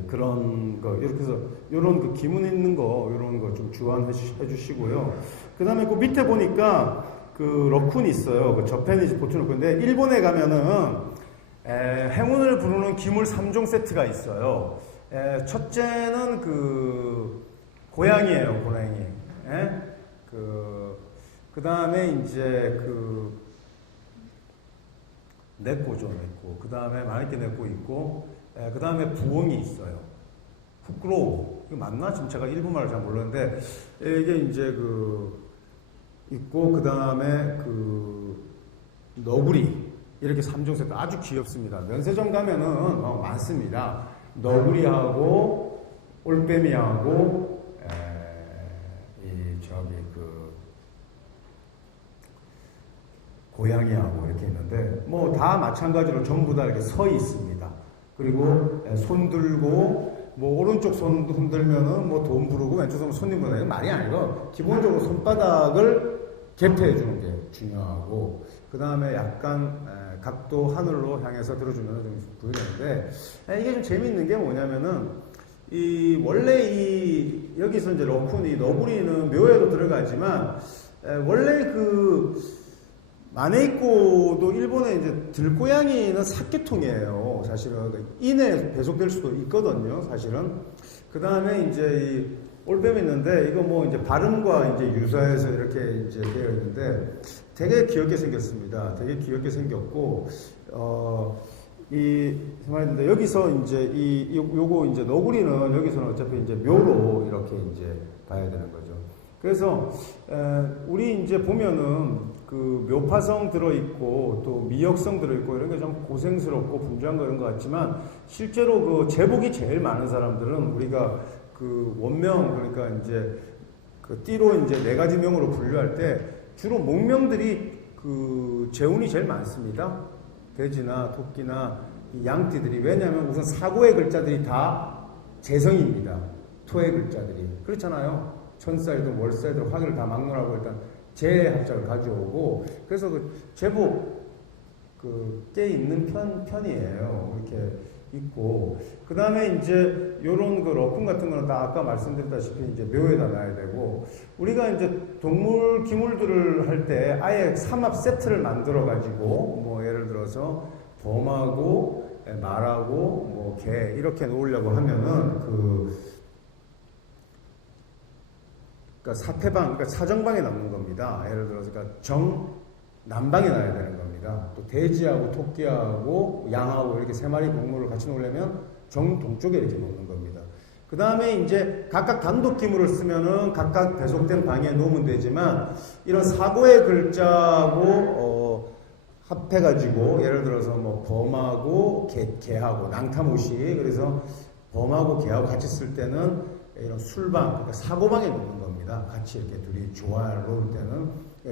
그런 거, 이렇게 해서 이런 기문 있는 거, 이런 거 좀 주안해 주시고요. 그 다음에 그 밑에 보니까 러쿤이 있어요. 저펜이지 보트는 근데 일본에 가면은 행운을 부르는 기물 3종 세트가 있어요. 첫째는 고양이에요, 고양이. 그 다음에 이제 내꼬죠, 내꼬. 그 다음에 마네끼 내꼬 있고, 그 다음에 부엉이 있어요. 후크로우. 이거 맞나? 지금 제가 일본말을 잘 모르는데, 이게 이제 있고, 그 다음에 너구리. 이렇게 3종 세트. 아주 귀엽습니다. 면세점 가면은 많습니다. 너구리하고, 올빼미하고, 고양이하고 이렇게 있는데 뭐 다 마찬가지로 전부 다 이렇게 서 있습니다. 그리고 손 들고 뭐 오른쪽 손 흔들면은 뭐 돈 부르고 왼쪽 손 손님 부르는 게 말이 아니고 기본적으로 손바닥을 개폐해 주는 게 중요하고, 그 다음에 약간 각도 하늘로 향해서 들어주면 좀 보이는데, 이게 좀 재밌는 게 뭐냐면은, 원래 여기서 이제 러쿤이, 너구리는 묘에도 들어가지만, 원래 마네이코도 일본의 이제 들고양이는 사케통이에요. 사실은. 인에 배속될 수도 있거든요. 사실은. 그 다음에 이제 이 올빼미 있는데, 이거 뭐 이제 발음과 이제 유사해서 이렇게 이제 되어 있는데, 되게 귀엽게 생겼습니다. 되게 귀엽게 생겼고, 말인데, 여기서 이제 요거 이제 너구리는 여기서는 어차피 이제 묘로 이렇게 이제 봐야 되는 거죠. 그래서, 우리 이제 보면은, 묘파성 들어있고, 또 미역성 들어있고, 이런 게 좀 고생스럽고 분주한 그런 것 같지만, 실제로 제복이 제일 많은 사람들은 우리가 원명, 그러니까 이제 띠로 이제 4가지 명으로 분류할 때, 주로 목명들이 재운이 제일 많습니다. 돼지나 토끼나 이 양띠들이. 왜냐하면 우선 사고의 글자들이 다 재성입니다. 토의 글자들이. 그렇잖아요. 천살도 월살도 화기를 다 막론하고 일단 재합작을 가져오고, 그래서 제복 꽤 있는 편이에요. 이렇게 있고, 그 다음에 이제 요런 러쿤 같은 거는 다 아까 말씀드렸다시피 이제 묘에다 놔야 되고, 우리가 이제 동물 기물들을 할 때 아예 삼합 세트를 만들어 가지고, 뭐 예를 들어서 범하고 말하고 뭐 개 이렇게 놓으려고 하면은 그러니까 사태방, 그러니까 사정방에 넣는 겁니다. 예를 들어서 그러니까 남방에 놔야 되는 겁니다. 또 돼지하고 토끼하고 양하고 이렇게 3마리 동물을 같이 놓으려면 동쪽에 이렇게 놓는 겁니다. 그 다음에 이제 각각 단독 기물을 쓰면은 각각 배속된 방에 놓으면 되지만, 이런 사고의 글자하고 합해가지고 예를 들어서 뭐 범하고 개하고 낭타무시, 그래서 범하고 개하고 같이 쓸 때는 이런 술방, 그러니까 사고방에 놓는 겁니다. 같이 이렇게 둘이 조화를 놓을 때는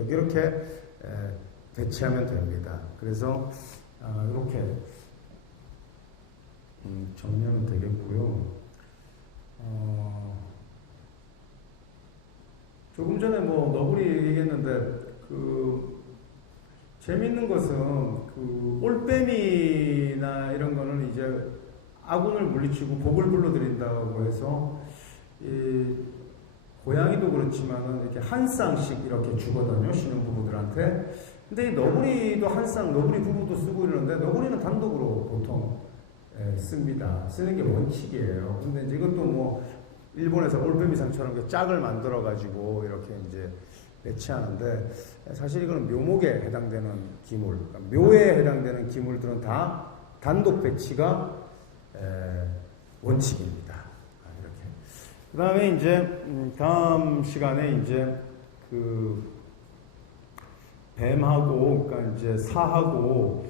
이렇게 배치하면 됩니다. 그래서 이렇게 정리하면 되겠고요. 조금 전에 뭐 너구리 얘기했는데 재밌는 것은 올빼미나 이런 거는 이제 아군을 물리치고 복을 불러들인다고 해서 고양이도 그렇지만은 이렇게 한 쌍씩 이렇게 주거든요, 신혼부부들한테. 근데 이 너구리도 한 쌍, 너구리 부부도 쓰고 이러는데, 너구리는 단독으로 보통 씁니다. 쓰는 게 원칙이에요. 근데 이제 이것도 뭐 일본에서 올빼미상처럼 짝을 만들어 가지고 이렇게 이제 배치하는데, 사실 이거는 묘목에 해당되는 기물, 그러니까 묘에 해당되는 기물들은 다 단독 배치가 원칙입니다. 이렇게. 그 다음에 이제 다음 시간에 이제 뱀하고, 그러니까 이제 사하고,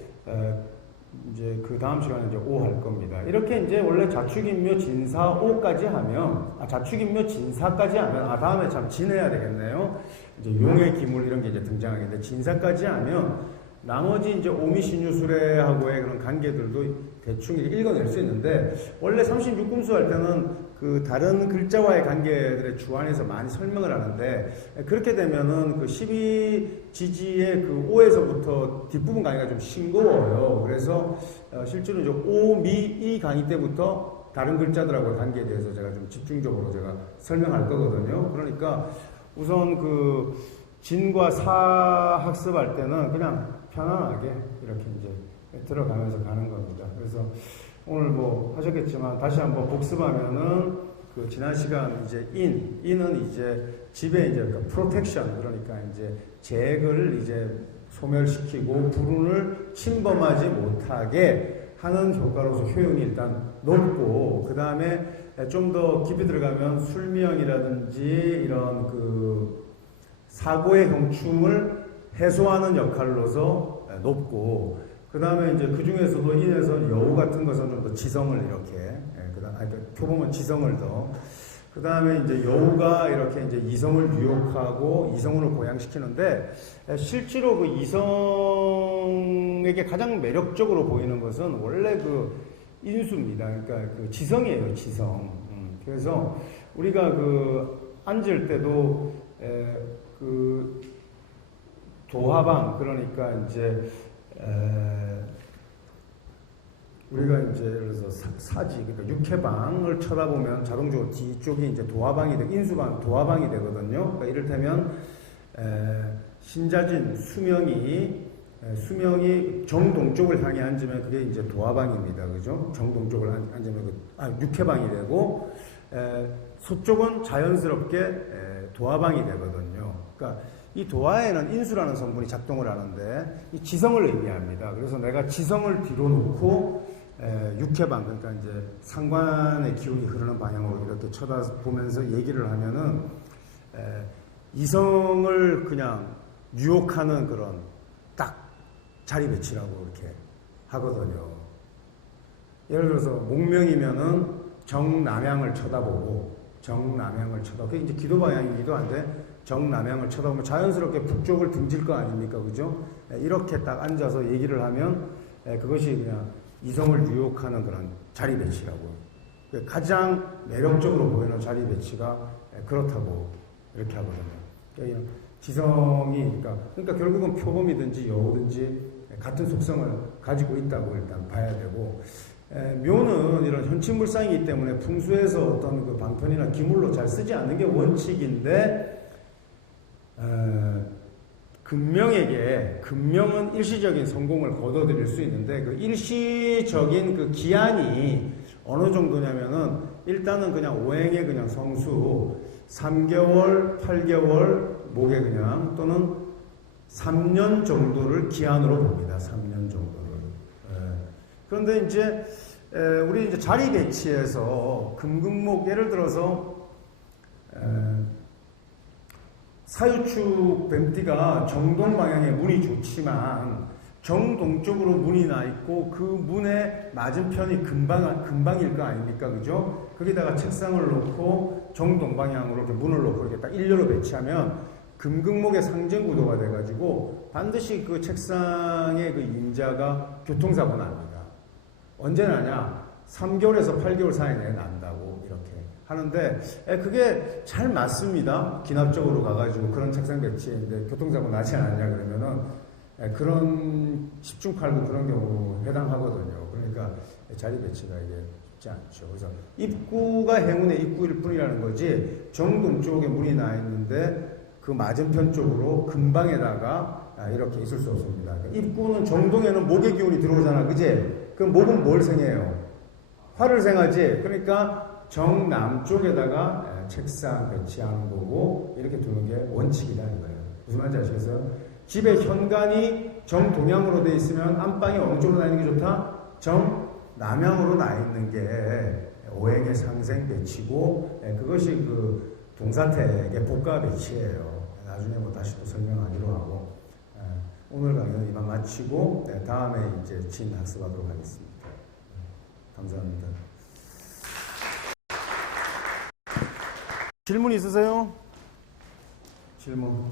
이제 다음 시간에 이제 오 할 겁니다. 이렇게 이제 원래 자축인묘 진사 오까지 하면, 자축인묘 진사까지 하면, 다음에 참 진해야 되겠네요. 이제 용의 기물 이런 게 이제 등장하겠는데, 진사까지 하면 나머지 이제 오미신유술회하고의 그런 관계들도 대충 읽어낼 수 있는데, 원래 36금수 할 때는 다른 글자와의 관계들의 주안에서 많이 설명을 하는데, 그렇게 되면은 12지지의 오에서부터 뒷부분 강의가 좀 싱거워요. 그래서 실제로 이제 오, 미, 이 강의 때부터 다른 글자들하고의 관계에 대해서 제가 좀 집중적으로 제가 설명할 거거든요. 그러니까 우선 진과 사 학습할 때는 그냥 편안하게 이렇게 이제 들어가면서 가는 겁니다. 그래서 오늘 뭐 하셨겠지만 다시 한번 복습하면은 지난 시간 이제 인은 이제 집에 이제 프로텍션, 그러니까 이제 재해를 이제 소멸시키고 불운을 침범하지 못하게 하는 효과로서 효용이 일단 높고, 그 다음에 좀 더 깊이 들어가면 술미형이라든지 이런 사고의 형충을 해소하는 역할로서 높고, 그 다음에 이제 그 중에서도 인에서 여우 같은 것은 좀 더 지성을 이렇게, 표범은 지성을 더, 그 다음에 이제 여우가 이렇게 이제 이성을 유혹하고 이성으로 고양시키는데, 실제로 이성에게 가장 매력적으로 보이는 것은 원래 인수입니다. 그러니까 지성이에요, 지성. 그래서 우리가 앉을 때도 도화방, 그러니까 이제 우리가 이제 예를 들어서 사지, 그러니까 육해방을 쳐다보면 자동적으로 뒤쪽이 이제 도화방이 되고 인수방, 도화방이 되거든요. 그러니까 이를테면 신자진 수명이 정동쪽을 향해 앉으면 그게 이제 도화방입니다. 그죠? 정동쪽을 앉으면 육해방이 되고 서쪽은 자연스럽게 도화방이 되거든요. 그러니까 이 도화에는 인수라는 성분이 작동을 하는데 이 지성을 의미합니다. 그래서 내가 지성을 뒤로 놓고 육해방, 그러니까 이제 상관의 기운이 흐르는 방향으로 이렇게 쳐다보면서 얘기를 하면은 이성을 그냥 유혹하는 그런 딱 자리 배치라고 이렇게 하거든요. 예를 들어서 목명이면은 정남향을 쳐다보고 그게 이제 기도 방향이기도 한데 정남향을 쳐다보면 자연스럽게 북쪽을 등질 거 아닙니까, 그죠? 이렇게 딱 앉아서 얘기를 하면 그것이 그냥 이성을 유혹하는 그런 자리 배치라고. 가장 매력적으로 보이는 자리 배치가 그렇다고 이렇게 하거든요. 그러니까 지성이, 그러니까 결국은 표범이든지 여우든지 같은 속성을 가지고 있다고 일단 봐야 되고, 묘는 이런 현침물상이기 때문에 풍수에서 어떤 그 방편이나 기물로 잘 쓰지 않는 게 원칙인데, 금명은 일시적인 성공을 거둬들일 수 있는데 그 일시적인 그 기한이 어느 정도냐면은 일단은 그냥 오행의 그냥 성수 3개월, 8개월 목에 그냥 또는 3년 정도를 기한으로 봅니다. 3년 정도를. 그런데 이제 우리 이제 자리 배치에서 금금목 예를 들어서 사유축 뱀띠가 정동 방향의 문이 좋지만 정동쪽으로 문이 나 있고 그 문의 맞은편이 금방일 거 아닙니까? 그죠? 거기다가 책상을 놓고 정동 방향으로 이렇게 문을 놓고 이렇게 딱 일렬로 배치하면 금극목의 상정 구도가 돼가지고 반드시 그 책상의 그 임자가 교통사고 납니다. 언제 나냐? 3개월에서 8개월 사이에 난다고 이렇게 하는데 그게 잘 맞습니다. 기납적으로 가가지고 그런 책상 배치인데 교통사고 나지 않았냐 그러면은 그런 십중팔구 그런 경우 해당하거든요. 그러니까 자리 배치가 이게 쉽지 않죠. 그래서 입구가 행운의 입구일 뿐이라는 거지 정동 쪽에 문이 나 있는데 그 맞은편 쪽으로 금방에다가 이렇게 있을 수 없습니다. 입구는 정동에는 목의 기운이 들어오잖아, 그지? 그럼 목은 뭘 생해요? 화를 생하지. 그러니까 정남쪽에다가 책상 배치하는 거고 이렇게 두는 게 원칙이라는 거예요. 무슨 말인지 아시겠어요? 집에 현관이 정동향으로 돼 있으면 안방이 어느 쪽으로 나 있는 게 좋다? 정남향으로 나 있는 게 오행의 상생 배치고 그것이 그 동사택의 복가 배치예요. 나중에 뭐 다시 또 설명하기로 하고 오늘 강의는 이만 마치고 다음에 이제 진학습하도록 하겠습니다. 감사합니다. 질문 있으세요? 질문.